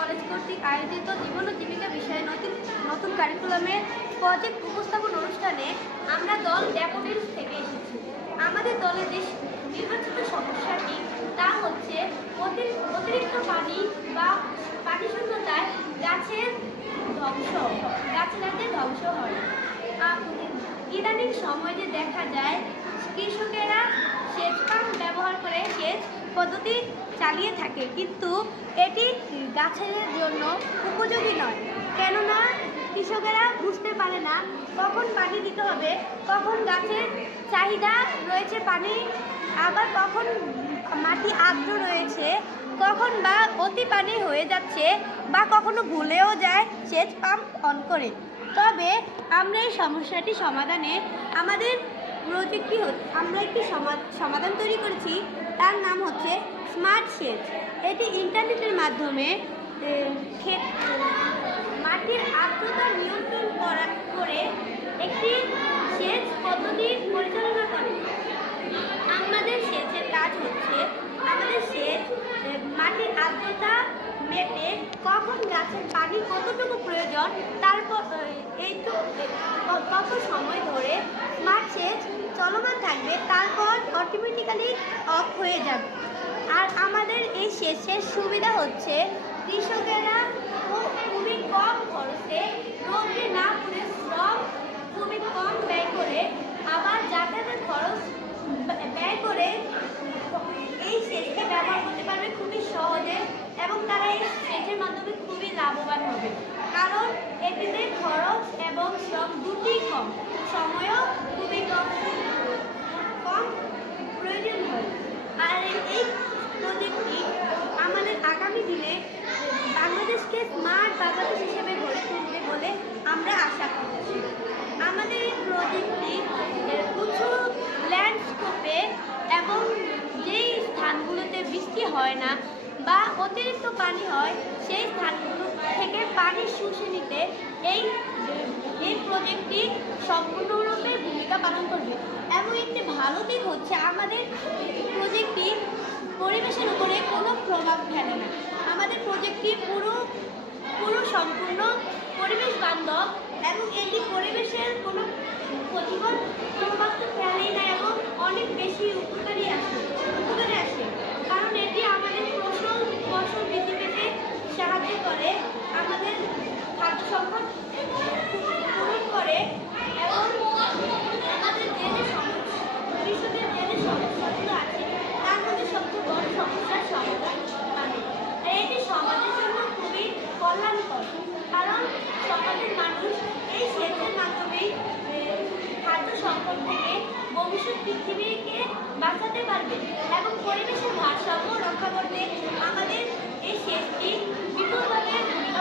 College কর্তৃক আয়োজিত জীবন ও জীবিকা বিষয়ে নতুন নতুন কারিকুলামের প্রজেক্ট উপস্থাপন অনুষ্ঠানে আমরা দল ড্যাফোডিলস থেকে এসেছি। আমাদের দলের যে নির্বাচিত সমস্যাটি, তা হচ্ছে অতি- অতিরিক্ত পানি বা পানি শূন্যতায় গাছের ধ্বংস গাছরাতে ধ্বংস হয়। ইদানিং সময় যে দেখা যায়, কৃষকেরা সেচ পাম্প ব্যবহার করে সেচ পদ্ধতি চালিয়ে থাকে। কিন্তু এটি গাছের জন্য উপযোগী নয়। কেননা কৃষকেরা বুঝতে পারে না কখন পানি দিতে হবে, কখন গাছের চাহিদা রয়েছে পানি, আবার কখন মাটি আর্দ্র রয়েছে, কখন বা অতি পানি হয়ে যাচ্ছে বা কখনো ভুলেও যায় সেচ পাম্প অন করে। তবে আমরা এই সমস্যাটি সমাধানে আমাদের প্রজেক্টটি আমরা একটি সমা- সমাধান তৈরি করেছি। তার নাম হচ্ছে স্মার্ট সেচ এটি ইন্টারনেটের মাধ্যমে মাটির আর্দ্রতা নিয়ন্ত্রণ করা করে একটি সেচ পদ্ধতি পরিচালনা করে। আমাদের সেচের কাজ হচ্ছে আমাদের সেচ মাটির আর্দ্রতা মেপে কখন গাছের পানি কতটুকু প্রয়োজন তারপর এ, এইটুকু ক- কত সময় ধরে স্মার্ট সেচ চলমান থাকবে তারপর অটোমেটিক্যালি অফ হয়ে যাবে। আর আমাদের এই সেচের সুবিধা হচ্ছে কৃষকেরা খুব- খুবই কম খরচে রোদে না পুড়ে শ্রম খুবই কম ব্যয় করে, আবার যাতায়াতের খরচ ব্যয় করে এই সেচকে ব্যবহার করতে পারবে খুবই সহজে এবং তারা এই সেচের মাধ্যমে খুবই লাভবান হবে। কারণ এটিতে খরচ এবং শ্রম দুটিই কম সময়ও খুবই কম কম প্রয়োজন হয় আর এই প্রজেক্টটি আমাদের দিনে বাংলাদেশকে স্মার্ট বাংলাদেশ হিসেবে গড়ে তুলবে বলে আমরা আশা করছি। আমাদের এই প্রজেক্টটি উঁচু ল্যান্ডস্কেপে এবং যেই স্থানগুলোতে বৃষ্টি হয় না বা অতিরিক্ত পানি হয়, সেই স্থানগুলো থেকে পানি শুষে নিতে এই এই প্রজেক্টটি সম্পূর্ণরূপে ভূমিকা পালন করবে। এবং একটি ভালো দিক হচ্ছে আমাদের প্রজেক্টটি পরিবেশের উপরে কোনো প্রভাব ফেলে না। আমাদের প্রজেক্টটি পুরো পুরো সম্পূর্ণ পরিবেশ বান্ধব এবং এটি পরিবেশের কোনো মানুষ এই সেচের মাধ্যমেই খাদ্য সংকট থেকে ভবিষ্যৎ পৃথিবীকে বাঁচাতে পারবে এবং পরিবেশের ভারসাম্য রক্ষা করতে আমাদের এই সেচটি বিপুলভাবে ভূমিকা